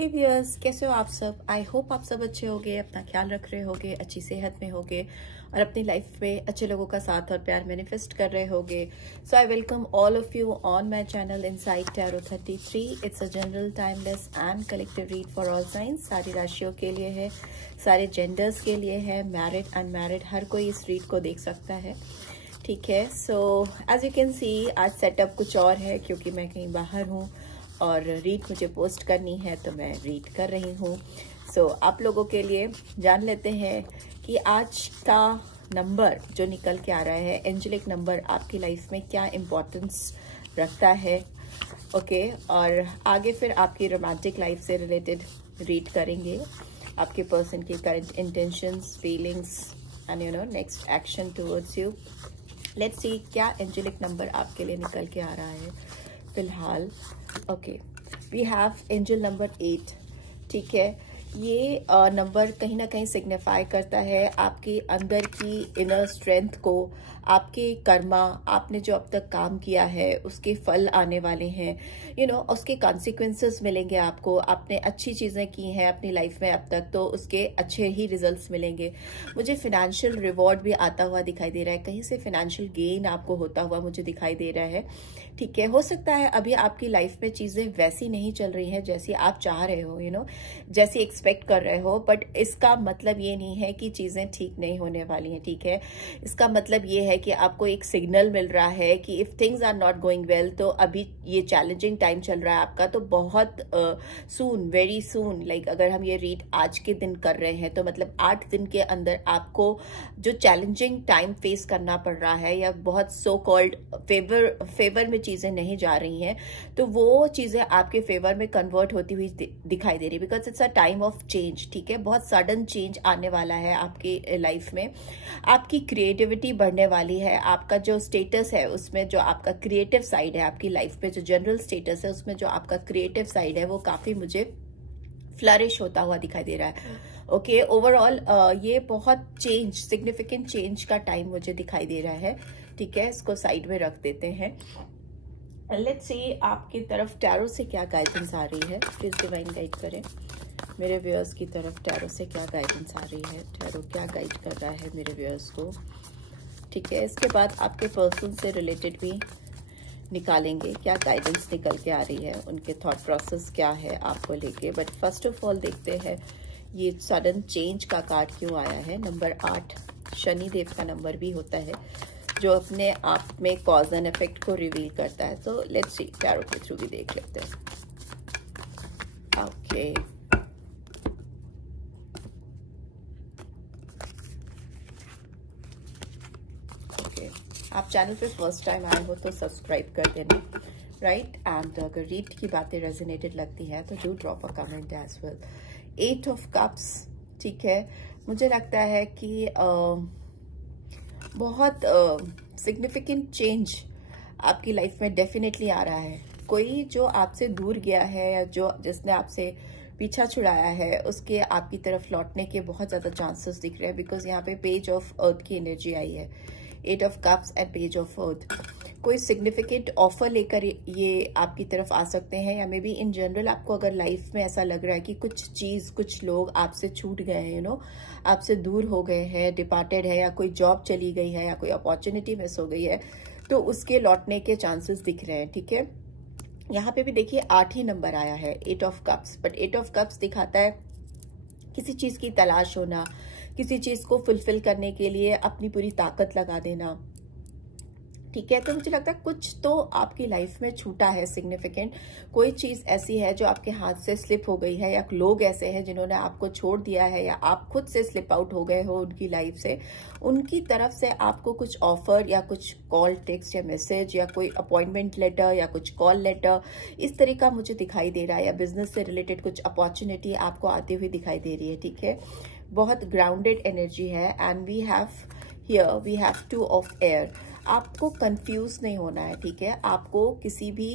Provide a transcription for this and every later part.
हे viewers, कैसे हो आप सब। आई होप आप सब अच्छे होगे, अपना ख्याल रख रहे होगे, अच्छी सेहत में होगे और अपनी लाइफ में अच्छे लोगों का साथ और प्यार मैनिफेस्ट कर रहे होगे। So I welcome all of you on my channel inside tarot 33। It's a general timeless and collective read for all signs. सारी राशियों के लिए है, सारे जेंडर्स के लिए है, मैरिड अनमैरिड हर कोई इस रीड को देख सकता है। ठीक है, so as you can see आज सेटअप कुछ और है क्योंकि मैं कहीं बाहर हूँ और रीड मुझे पोस्ट करनी है तो मैं रीड कर रही हूँ। सो आप लोगों के लिए जान लेते हैं कि आज का नंबर जो निकल के आ रहा है, एंजेलिक नंबर, आपकी लाइफ में क्या इम्पोर्टेंस रखता है। ओके, और आगे फिर आपकी रोमांटिक लाइफ से रिलेटेड रीड करेंगे, आपके पर्सन की current intentions, feelings and you know next action towards you. Let's see क्या एंजेलिक नंबर आपके लिए निकल के आ रहा है फिलहाल। Okay, we have angel number 8। ठीक है, ये नंबर कहीं ना कहीं सिग्निफाई करता है आपके अंदर की इनर स्ट्रेंथ को, आपके कर्मा, आपने जो अब तक काम किया है उसके फल आने वाले हैं। यू नो उसके कॉन्सिक्वेंसेस मिलेंगे आपको। आपने अच्छी चीज़ें की हैं अपनी लाइफ में अब तक तो उसके अच्छे ही रिजल्ट्स मिलेंगे। मुझे फिनेंशियल रिवॉर्ड भी आता हुआ दिखाई दे रहा है, कहीं से फिनेंशियल गेन आपको होता हुआ मुझे दिखाई दे रहा है। ठीक है, हो सकता है अभी आपकी लाइफ में चीज़ें वैसी नहीं चल रही हैं जैसी आप चाह रहे हो, यू नो जैसी एक्सपेक्ट कर रहे हो, बट इसका मतलब ये नहीं है कि चीज़ें ठीक नहीं होने वाली हैं। ठीक है, इसका मतलब ये है कि आपको एक सिग्नल मिल रहा है कि if things are not going well, तो अभी ये चैलेंजिंग टाइम चल रहा है आपका, तो बहुत सून, वेरी सून, लाइक अगर हम ये रीड आज के दिन कर रहे हैं तो मतलब 8 दिन के अंदर आपको जो चैलेंजिंग टाइम फेस करना पड़ रहा है या बहुत सो कॉल्ड फेवर में चीज़ें नहीं जा रही हैं, तो वो चीज़ें आपके फेवर में कन्वर्ट होती हुई दिखाई दे रही है, because it's a time of change. ठीक है, बहुत सडन चेंज आने वाला है आपकी लाइफ में। आपकी क्रिएटिविटी बढ़ने वाली है, आपका जो स्टेटस है उसमें जो आपका क्रिएटिव साइड है आपकी लाइफ में, जो जनरल स्टेटस है उसमें जो आपका क्रिएटिव साइड है वो काफ़ी मुझे फ्लरिश होता हुआ दिखाई दे रहा है। ओके, ओवरऑल ये बहुत चेंज, सिग्निफिकेंट चेंज का टाइम मुझे दिखाई दे रहा है। ठीक है, इसको साइड में रख देते हैं। लेट्स सी आपकी तरफ टैरो से क्या गाइडेंस आ रही है। प्लीज डिवाइन गाइड करें मेरे व्यूअर्स की तरफ। टैरो से क्या गाइडेंस आ रही है, टैरो क्या गाइड कर रहा है मेरे व्यूअर्स को। ठीक है, इसके बाद आपके पर्सन से रिलेटेड भी निकालेंगे क्या गाइडेंस निकल के आ रही है, उनके थॉट प्रोसेस क्या है आपको लेके। बट फर्स्ट ऑफ ऑल देखते हैं ये सडन चेंज का कार्ड क्यों आया है। नंबर 8 शनि देव का नंबर भी होता है जो अपने आप में कॉज एंड इफेक्ट को रिवील करता है। तो लेट्स सी टैरो के थ्रू भी देख लेते हैं। ओके, आप चैनल पे फर्स्ट टाइम आए हो तो सब्सक्राइब कर देना, राइट। एंड अगर रीड की बातें रेजोनेटेड लगती हैं तो do drop a comment as well. 8 of cups, ठीक है, मुझे लगता है कि बहुत सिग्निफिकेंट चेंज आपकी लाइफ में डेफिनेटली आ रहा है। कोई जो आपसे दूर गया है या जो जिसने आपसे पीछा छुड़ाया है उसके आपकी तरफ लौटने के बहुत ज़्यादा चांसेस दिख रहे हैं, बिकॉज यहाँ पे पेज ऑफ अर्थ की एनर्जी आई है, 8 of cups and page of earth. कोई सिग्निफिकेंट ऑफर लेकर ये आपकी तरफ आ सकते हैं, या मे बी इन जनरल आपको अगर लाइफ में ऐसा लग रहा है कि कुछ चीज़, कुछ लोग आपसे छूट गए हैं, यू नो आपसे दूर हो गए हैं, डिपार्टेड है, या कोई जॉब चली गई है, या कोई अपॉर्चुनिटी मिस हो गई है, तो उसके लौटने के चांसेस दिख रहे हैं। ठीक है, यहाँ पे भी देखिए 8 ही नंबर आया है, 8 of cups. But 8 of cups दिखाता है किसी चीज़ की तलाश होना, किसी चीज़ को फुलफिल करने के लिए अपनी पूरी ताकत लगा देना। ठीक है, तो मुझे लगता है कुछ तो आपकी लाइफ में छूटा है सिग्निफिकेंट, कोई चीज़ ऐसी है जो आपके हाथ से स्लिप हो गई है, या लोग ऐसे हैं जिन्होंने आपको छोड़ दिया है, या आप खुद से स्लिप आउट हो गए हो उनकी लाइफ से। उनकी तरफ से आपको कुछ ऑफर या कुछ कॉल, टेक्स्ट या मैसेज या कोई अपॉइंटमेंट लेटर या कुछ कॉल लेटर, इस तरह का मुझे दिखाई दे रहा है, या बिजनेस से रिलेटेड कुछ अपॉर्चुनिटी आपको आती हुई दिखाई दे रही है। ठीक है, बहुत ग्राउंडेड एनर्जी है। And we have 2 of air. आपको कंफ्यूज नहीं होना है, ठीक है। आपको किसी भी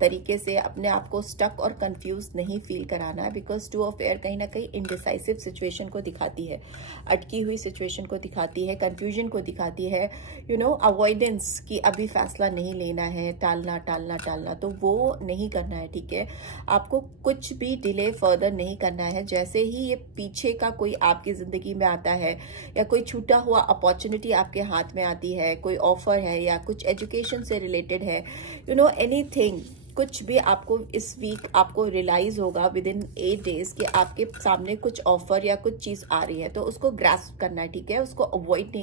तरीके से अपने आप को स्टक और कंफ्यूज नहीं फील कराना है, बिकॉज 2 ऑफ एयर कहीं ना कहीं इनडिसाइसिव सिचुएशन को दिखाती है, अटकी हुई सिचुएशन को दिखाती है, कंफ्यूजन को दिखाती है, अवॉइडेंस की अभी फैसला नहीं लेना है, टालना टालना टालना, तो वो नहीं करना है, ठीक है। आपको कुछ भी डिले फर्दर नहीं करना है। जैसे ही ये पीछे का कोई आपकी जिंदगी में आता है या कोई छूटा हुआ अपॉर्चुनिटी आपके हाथ में आती है, कोई ऑफर है या कुछ एजुकेशन से रिलेटेड है, एनीथिंग, कुछ भी आपको इस वीक आपको रियलाइज होगा विद इन 8 डेज कि आपके सामने कुछ ऑफर या कुछ चीज आ रही है, तो उसको ग्रास्प करना है, ठीक है। उसको अवॉइड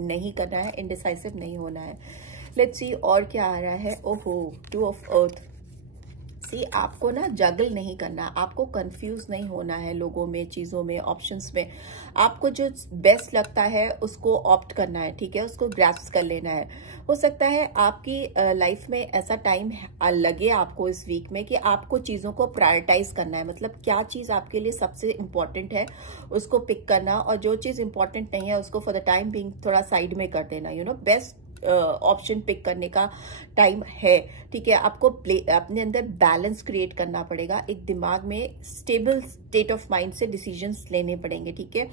नहीं करना है, इनडिसाइसिव नहीं होना है। लेट्स सी और क्या आ रहा है। ओहो, 2 ऑफ अर्थ। सी, आपको ना जगल नहीं करना, आपको कंफ्यूज नहीं होना है लोगों में, चीजों में, ऑप्शंस में। आपको जो बेस्ट लगता है उसको ऑप्ट करना है, ठीक है। उसको ग्रैस्प कर लेना है। हो सकता है आपकी लाइफ में ऐसा टाइम लगे आपको इस वीक में कि आपको चीजों को प्रायोरिटाइज करना है, मतलब क्या चीज आपके लिए सबसे इंपॉर्टेंट है उसको पिक करना, और जो चीज इंपॉर्टेंट नहीं है उसको फॉर द टाइम बीइंग थोड़ा साइड में कर देना। बेस्ट ऑप्शन पिक करने का टाइम है, ठीक है। आपको अपने अंदर बैलेंस क्रिएट करना पड़ेगा, एक दिमाग में स्टेबल स्टेट ऑफ माइंड से डिसीजंस लेने पड़ेंगे, ठीक है।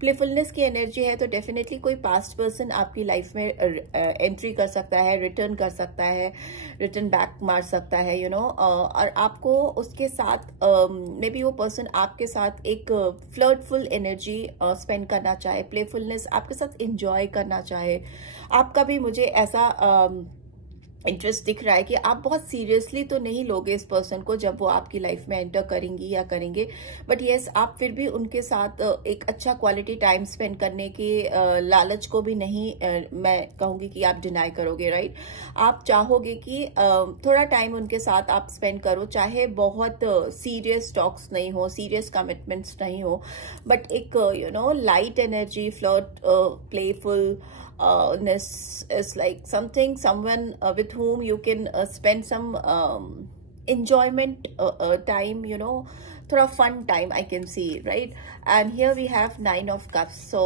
प्लेफुलनेस की एनर्जी है, तो डेफिनेटली कोई पास्ट पर्सन आपकी लाइफ में एंट्री कर सकता है, रिटर्न कर सकता है, रिटर्न बैक मार सकता है, और आपको उसके साथ मे बी वो पर्सन आपके साथ एक फ्लर्टफुल एनर्जी स्पेंड करना चाहे, प्लेफुलनेस आपके साथ एंजॉय करना चाहे। आपका भी मुझे ऐसा इंटरेस्ट दिख रहा है कि आप बहुत सीरियसली तो नहीं लोगे इस पर्सन को जब वो आपकी लाइफ में एंटर करेंगी या करेंगे, बट यस, आप फिर भी उनके साथ एक अच्छा क्वालिटी टाइम स्पेंड करने के लालच को भी नहीं मैं कहूंगी कि आप डिनाई करोगे, राइट। आप चाहोगे कि थोड़ा टाइम उनके साथ आप स्पेंड करो, चाहे बहुत सीरियस टॉक्स नहीं हो, सीरियस कमिटमेंट्स नहीं हो, बट एक light energy, flirt, playful ness is like someone with whom you can spend some enjoyment time, थोड़ा fun time I can see, right? And here we have 9 of cups. So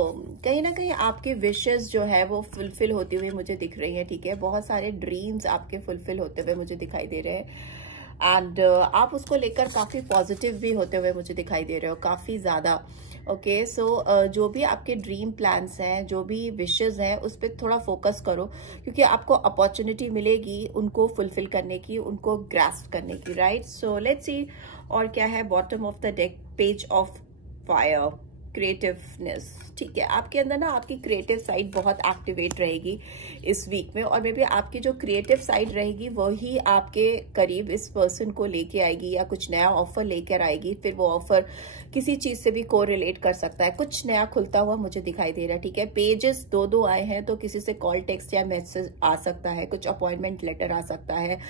कहीं ना कहीं आपके wishes जो है वो fulfill होती हुई मुझे दिख रही है, ठीक है। बहुत सारे dreams आपके fulfill होते हुए मुझे दिखाई दे रहे हैं, एंड आप उसको लेकर काफी पॉजिटिव भी होते हुए मुझे दिखाई दे रहे हो, काफी ज्यादा। ओके, सो जो भी आपके ड्रीम प्लान्स हैं, जो भी विशेस हैं, उस पर थोड़ा फोकस करो, क्योंकि आपको अपॉर्चुनिटी मिलेगी उनको फुलफिल करने की, उनको ग्रास्प करने की, राइट। सो लेट्स सी और क्या है bottom of the deck. Page of fire, creativeness, ठीक है। आपके अंदर ना आपकी क्रिएटिव साइड बहुत एक्टिवेट रहेगी इस वीक में, और मे बी आपकी जो क्रिएटिव साइड रहेगी वही आपके करीब इस पर्सन को लेके आएगी या कुछ नया ऑफर लेकर आएगी। फिर वो ऑफर किसी चीज से भी कोरिलेट कर सकता है, कुछ नया खुलता हुआ मुझे दिखाई दे रहा है, ठीक है। पेजेस 2 आए हैं, तो किसी से कॉल, टेक्स्ट या मैसेज आ सकता है, कुछ अपॉइंटमेंट लेटर आ सकता है,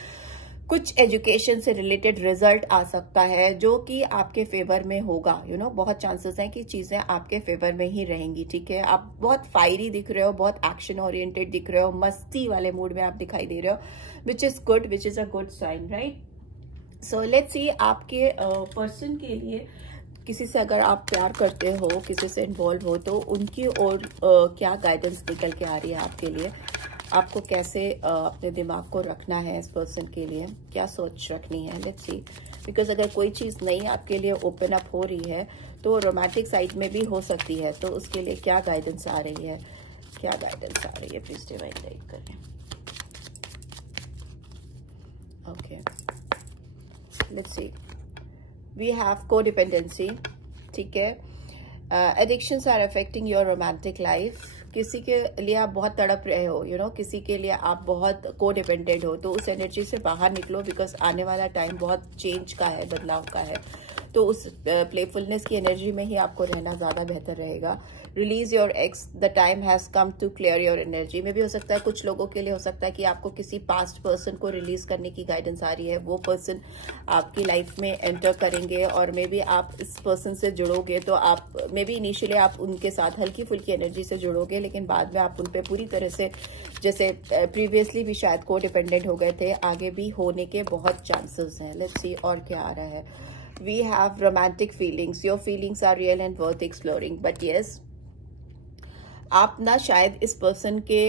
कुछ एजुकेशन से रिलेटेड रिजल्ट आ सकता है जो कि आपके फेवर में होगा। बहुत चांसेस हैं कि चीजें आपके फेवर में ही रहेंगी, ठीक है। आप बहुत फायरी दिख रहे हो, बहुत एक्शन ओरिएंटेड दिख रहे हो, मस्ती वाले मूड में आप दिखाई दे रहे हो, which is good, which is a good sign, right. So let's see आपके पर्सन के लिए, किसी से अगर आप प्यार करते हो, किसी से इन्वॉल्व हो, तो उनकी ओर क्या गाइडेंस निकल के आ रही है आपके लिए, आपको कैसे अपने दिमाग को रखना है, इस पर्सन के लिए क्या सोच रखनी है। लेट्स सी, बिकॉज अगर कोई चीज नई आपके लिए ओपन अप हो रही है तो रोमांटिक साइड में भी हो सकती है, तो उसके लिए क्या गाइडेंस आ रही है, क्या गाइडेंस आ रही है, प्लीज डिवाइन गाइड करें। Okay, let's see, we have codependency, ठीक है। Addictions are affecting your romantic life. किसी के लिए आप बहुत तड़प रहे हो, किसी के लिए आप बहुत कोडिपेंडेंट हो, तो उस एनर्जी से बाहर निकलो, बिकॉज आने वाला टाइम बहुत चेंज का है, बदलाव का है। तो उस प्लेफुलनेस की एनर्जी में ही आपको रहना ज्यादा बेहतर रहेगा। Release your ex, the time has come to clear your energy में भी हो सकता है, कुछ लोगों के लिए हो सकता है कि आपको किसी पास्ट पर्सन को रिलीज करने की गाइडेंस आ रही है, वो पर्सन आपकी लाइफ में एंटर करेंगे, और मे बी आप इस पर्सन से जुड़ोगे, तो आप मे बी इनिशियली आप उनके साथ हल्की फुल्की एनर्जी से जुड़ोगे, लेकिन बाद में आप उन पर पूरी तरह से, जैसे प्रीवियसली भी शायद को डिपेंडेंट हो गए थे, आगे भी होने के बहुत चांसेस हैं। लेट्स सी और क्या आ रहा है। We have romantic feelings, your feelings are real and worth exploring, but yes, आप ना शायद इस पर्सन के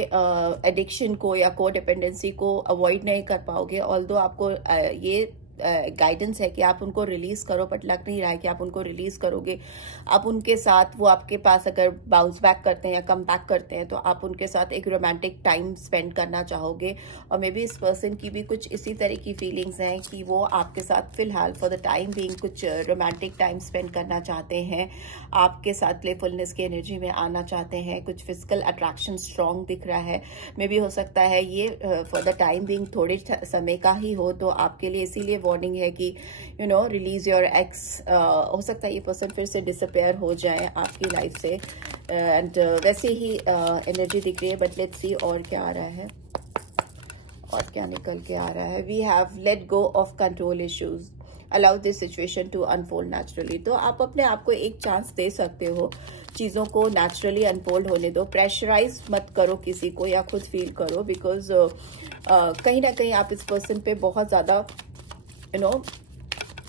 एडिक्शन को या को डिपेंडेंसी को अवॉइड नहीं कर पाओगे, ऑल्दो आपको ये गाइडेंस है कि आप उनको रिलीज करो, बट लग नहीं रहा है कि आप उनको रिलीज करोगे। आप उनके साथ, वो आपके पास अगर बाउंस बैक करते हैं या कम बैक करते हैं, तो आप उनके साथ एक रोमांटिक टाइम स्पेंड करना चाहोगे। और मे बी इस पर्सन की भी कुछ इसी तरह की फीलिंग्स हैं कि वो आपके साथ फिलहाल फॉर द टाइम बीइंग कुछ रोमांटिक टाइम स्पेंड करना चाहते हैं, आपके साथ प्लेफुलनेस की एनर्जी में आना चाहते हैं। कुछ फिजिकल अट्रैक्शन स्ट्रॉन्ग दिख रहा है। मे बी हो सकता है ये फॉर द टाइम बीइंग थोड़े समय का ही हो, तो आपके लिए इसीलिए वार्निंग है कि रिलीज योर एक्स। हो सकता है ये पर्सन फिर से डिसअपेयर हो जाए आपकी लाइफ से, एंड वैसे ही एनर्जी दिख रही है। बट लेट्स सी और क्या आ रहा है, और क्या निकल के आ रहा है। We have let go of control issues, allow this situation to unfold naturally. तो आप अपने आप को एक चांस दे सकते हो, चीजों को नेचुरली अनफोल्ड होने दो। प्रेशराइज मत करो किसी को, या खुद फील करो, बिकॉज कहीं ना कहीं आप इस पर्सन पे बहुत ज्यादा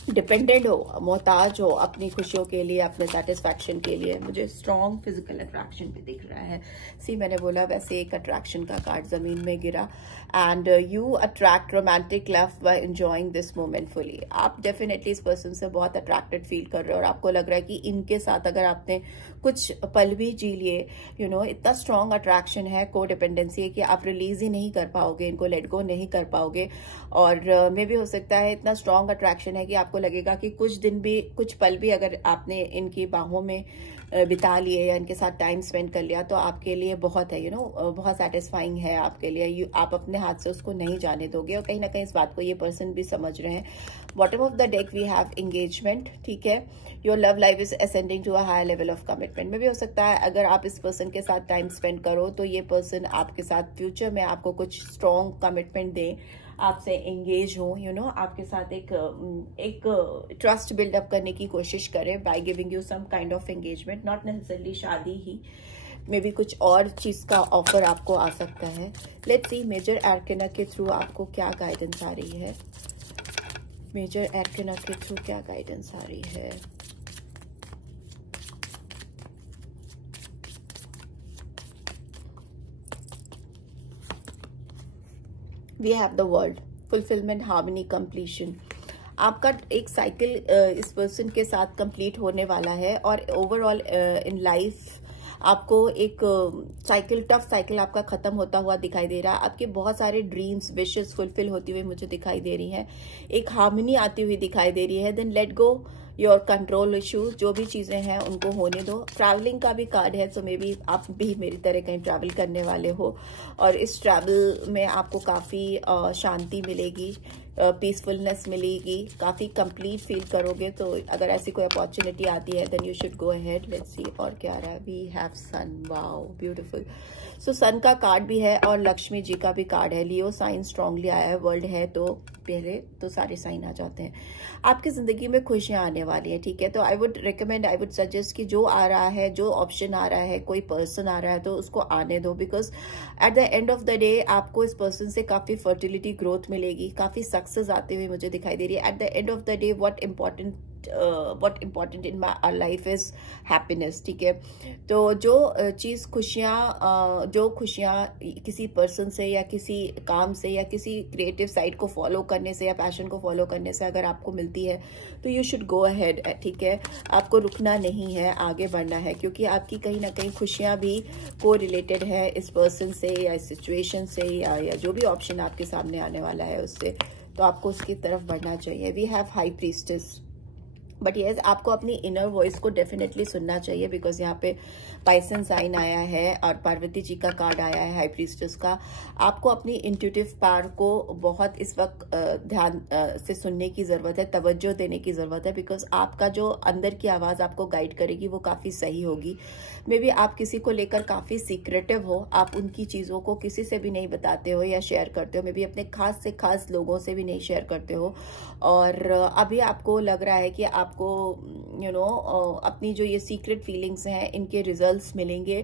डिपेंडेंट हो, मोहताज हो अपनी खुशियों के लिए, अपने सेटिस्फैक्शन के लिए। मुझे स्ट्रॉन्ग फिजिकल अट्रैक्शन भी दिख रहा है। सी, मैंने बोला वैसे एक अट्रैक्शन का कार्ड जमीन में गिरा। And you attract romantic love by enjoying this moment fully. आप डेफिनेटली इस पर्सन से बहुत अट्रैक्टेड फील कर रहे हो, और आपको लग रहा है कि इनके साथ अगर आपने कुछ पल भी जी लिए, इतना स्ट्रॉन्ग अट्रैक्शन है, को डिपेंडेंसी है कि आप रिलीज ही नहीं कर पाओगे, इनको लेट गो नहीं कर पाओगे। और मे भी हो सकता है इतना स्ट्रॉन्ग अट्रैक्शन है कि आपको लगेगा कि कुछ दिन भी, कुछ पल भी अगर आपने इनकी बाहों में बिता लिए या इनके साथ टाइम स्पेंड कर लिया, तो आपके लिए बहुत है, बहुत सेटिस्फाइंग है आपके लिए। आप अपने हाथ से उसको नहीं जाने दोगे, और कहीं ना कहीं इस बात को ये पर्सन भी समझ रहे हैं। Bottom of the deck we have engagement, ठीक है। Your love life is ascending to a higher level of commitment. में भी हो सकता है अगर आप इस पर्सन के साथ टाइम स्पेंड करो, तो ये पर्सन आपके साथ फ्यूचर में आपको कुछ स्ट्रॉन्ग कमिटमेंट दे, आपसे एंगेज हो, आपके साथ एक ट्रस्ट बिल्डअप करने की कोशिश करें by giving you some kind of engagement, not necessarily शादी ही, मे बी कुछ और चीज का ऑफर आपको आ सकता है। लेट्स सी मेजर आर्केना के थ्रू आपको क्या गाइडेंस आ रही है। मेजर आर्केना के थ्रू क्या गाइडेंस आ रही है। We have the world, fulfillment, harmony, completion. आपका एक साइकिल इस पर्सन के साथ कंप्लीट होने वाला है, और ओवरऑल इन लाइफ आपको एक साइकिल, टफ साइकिल आपका खत्म होता हुआ दिखाई दे रहा है। आपके बहुत सारे ड्रीम्स, विशेस फुलफिल होती हुई मुझे दिखाई दे रही हैं, एक हार्मनी आती हुई दिखाई दे रही है। Then let go your control issues, जो भी चीजें हैं उनको होने दो। ट्रैवलिंग का भी कार्ड है, सो मे बी आप भी मेरी तरह कहीं ट्रैवल करने वाले हो, और इस ट्रैवल में आपको काफी शांति मिलेगी, पीसफुलनेस मिलेगी, काफी कंप्लीट फील करोगे। तो अगर ऐसी कोई अपॉर्चुनिटी आती है, then you should go ahead. Let's see और क्या आ रहा है। We have sun, wow beautiful. So sun का कार्ड भी है, और लक्ष्मी जी का भी कार्ड है। लियो साइन स्ट्रांगली आया है, वर्ल्ड है तो पहले तो सारे साइन आ जाते हैं। आपकी जिंदगी में खुशियां आने वाली है, ठीक है। तो I would recommend, I would suggest कि जो आ रहा है, जो ऑप्शन आ रहा है, कोई पर्सन आ रहा है, तो उसको आने दो, because at the end of the day आपको इस पर्सन से काफी फर्टिलिटी, ग्रोथ मिलेगी, काफी सक्सेस आती हुई मुझे दिखाई दे रही है। At the end of the day what important in my life is happiness, ठीक है। तो जो चीज जो खुशियां किसी पर्सन से या किसी काम से या किसी क्रिएटिव साइड को फॉलो करने से या पैशन को फॉलो करने से अगर आपको मिलती है, तो यू शुड गो अहेड, ठीक है। आपको रुकना नहीं है, आगे बढ़ना है, क्योंकि आपकी कहीं ना कहीं खुशियां भी को रिलेटेड है इस पर्सन से या इस सिचुएशन से, या जो भी ऑप्शन आपके सामने आने वाला है उससे, तो आपको उसकी तरफ बढ़ना चाहिए। We have high priestess, but yes आपको अपनी इनर वॉइस को डेफिनेटली सुनना चाहिए, बिकॉज यहाँ पे पाइसन साइन आया है और पार्वती जी का कार्ड आया है, हाई प्रीस्टेस का। आपको अपनी इंट्यूटिव पावर को बहुत इस वक्त ध्यान से सुनने की जरूरत है, तवज्जो देने की जरूरत है, बिकॉज आपका जो अंदर की आवाज आपको गाइड करेगी वो काफी सही होगी। मे बी आप किसी को लेकर काफी सीक्रेटिव हो, आप उनकी चीजों को किसी से भी नहीं बताते हो या शेयर करते हो, मे बी अपने खास से खास लोगों से भी नहीं शेयर करते हो, और अभी आपको लग रहा है कि आपको अपनी जो ये सीक्रेट फीलिंग्स हैं इनके रिजल्ट्स मिलेंगे,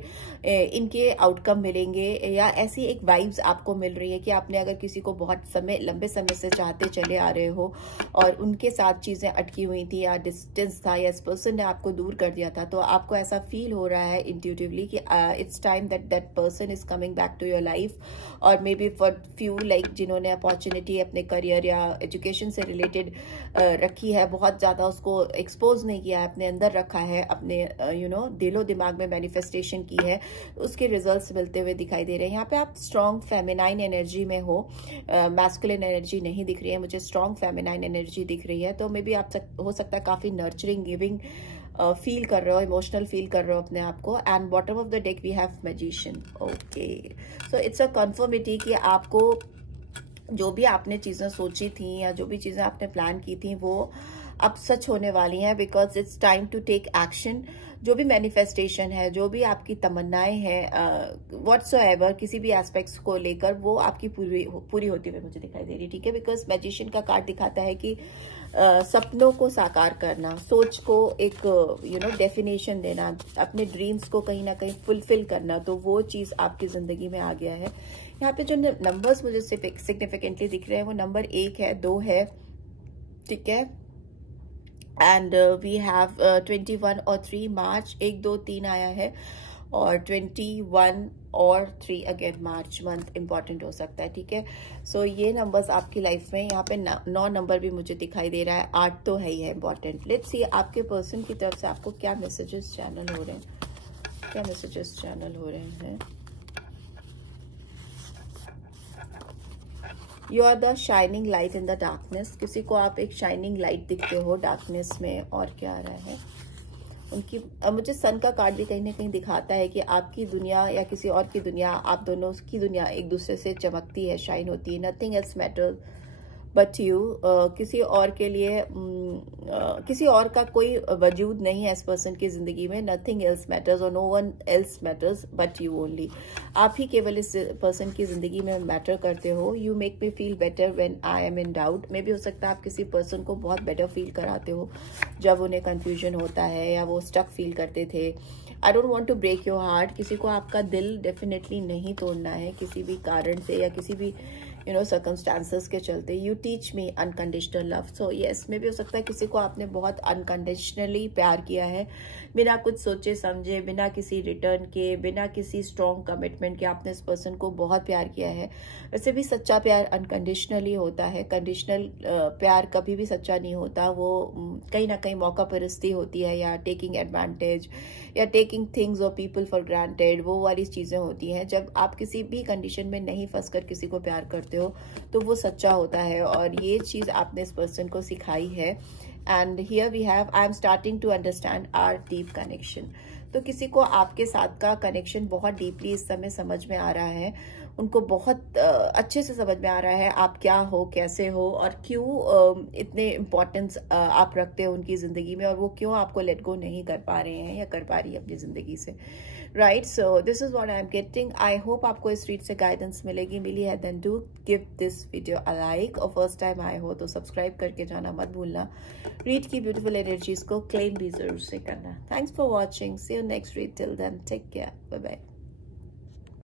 इनके आउटकम मिलेंगे, या ऐसी एक वाइब्स आपको मिल रही है कि आपने अगर किसी को बहुत लंबे समय से चाहते चले आ रहे हो और उनके साथ चीज़ें अटकी हुई थी या डिस्टेंस था या इस पर्सन ने आपको दूर कर दिया था, तो आपको ऐसा फील हो रहा है इंट्यूटिवली कि it's time that person is coming back to your life. और maybe for few like जिन्होंने अपॉर्चुनिटी अपने करियर या एजुकेशन से रिलेटेड रखी है, बहुत ज़्यादा उसको एक्सपोज नहीं किया है, अपने अंदर रखा है, अपने दिलो दिमाग में मैनिफेस्टेशन की है, उसके रिजल्ट्स मिलते हुए दिखाई दे रहे हैं। यहाँ पे आप स्ट्रॉन्ग फेमिनाइन एनर्जी में हो, मैस्कुलिन एनर्जी नहीं दिख रही है मुझे, स्ट्रॉन्ग फेमिनाइन एनर्जी दिख रही है। तो मे बी आप हो सकता है काफ़ी नर्चरिंग गिविंग फील कर रहे हो, इमोशनल फील कर रहे हो अपने आप को। And bottom of the deck we have magician. Okay, so it's a conformity कि आपको जो भी आपने चीज़ें सोची थी या जो भी चीज़ें आपने प्लान की थी वो अब सच होने वाली हैं, because it's time to take action. जो भी मैनिफेस्टेशन है, जो भी आपकी तमन्नाएं हैं व्हाटसोएवर किसी भी एस्पेक्ट्स को लेकर, वो आपकी पूरी होती हुई मुझे दिखाई दे रही है। ठीक है, बिकॉज मैजिशियन का कार्ड दिखाता है कि सपनों को साकार करना, सोच को एक डेफिनेशन देना, अपने ड्रीम्स को कहीं ना कहीं फुलफिल करना, तो वो चीज़ आपकी ज़िंदगी में आ गया है। यहाँ पे जो नंबर्स मुझे सिग्निफिकेंटली दिख रहे हैं वो नंबर 1 है, 2 है, ठीक है, एंड वी हैव 21 और 3 मार्च, 1 2 3 आया है, और 21 और 3 अगेन मार्च मंथ इंपॉर्टेंट हो सकता है। ठीक है, सो ये नंबर्स आपकी लाइफ में, यहाँ पे 9 नंबर भी मुझे दिखाई दे रहा है, 8 तो है ही है इंपॉर्टेंट। लेट्स सी आपके पर्सन की तरफ से आपको क्या मैसेजेस चैनल हो रहे हैं, क्या मैसेजेस चैनल हो रहे हैं। You are the shining light in the darkness, किसी को आप एक शाइनिंग लाइट दिखते हो डार्कनेस में। और क्या आ रहा है उनकी, मुझे सन का कार्ड भी कहीं ना कहीं दिखाता है कि आपकी दुनिया या किसी और की दुनिया, आप दोनों की दुनिया एक दूसरे से चमकती है, शाइन होती है। Nothing else matter but you, किसी और के लिए किसी और का कोई वजूद नहीं है इस पर्सन की जिंदगी में। नथिंग एल्स मैटर्स और no one else matters but you only. आप ही केवल इस पर्सन की जिंदगी में मैटर करते हो। You make me feel better when I am in doubt. मे भी हो सकता है आप किसी पर्सन को बहुत बेटर फील कराते हो जब उन्हें कंफ्यूजन होता है या वो स्टक फील करते थे। I don't want to break your heart, किसी को आपका दिल डेफिनेटली नहीं तोड़ना है किसी भी कारण से या किसी भी सर्कमस्टांसेस के चलते। You teach me unconditional love. So yes, में भी हो सकता है किसी को आपने बहुत अनकंडीशनली प्यार किया है, बिना कुछ सोचे समझे, बिना किसी रिटर्न के, बिना किसी स्ट्रॉन्ग कमिटमेंट के आपने इस पर्सन को बहुत प्यार किया है। वैसे भी सच्चा प्यार अनकंडीशनली होता है, कंडीशनल प्यार कभी भी सच्चा नहीं होता। वो कहीं ना कहीं मौका परस्ती होती है या टेकिंग एडवांटेज या टेकिंग थिंग्स और पीपल फॉर ग्रांटेड, वो वाली चीज़ें होती हैं। जब आप किसी भी कंडीशन में नहीं फंसकर किसी को प्यार करते हो तो वो सच्चा होता है, और ये चीज़ आपने इस पर्सन को सिखाई है। And here we have, I am starting to understand our deep connection. तो किसी को आपके साथ का कनेक्शन बहुत डीपली इस समय समझ में आ रहा है, उनको बहुत अच्छे से समझ में आ रहा है आप क्या हो, कैसे हो, और क्यों इतने इम्पोर्टेंस आप रखते हो उनकी ज़िंदगी में, और वो क्यों आपको लेट गो नहीं कर पा रहे हैं या कर पा रही है अपनी ज़िंदगी से। Right, so this is what I am getting. I hope आपको इस रीड से गाइडेंस मिलेगी। मिली है then do give this video a like, और फर्स्ट टाइम आए हो तो सब्सक्राइब करके जाना मत भूलना। रीड की ब्यूटीफुल एनर्जीज को क्लेम भी जरूर से करना। Thanks for watching, see you next read, till then take care, bye bye.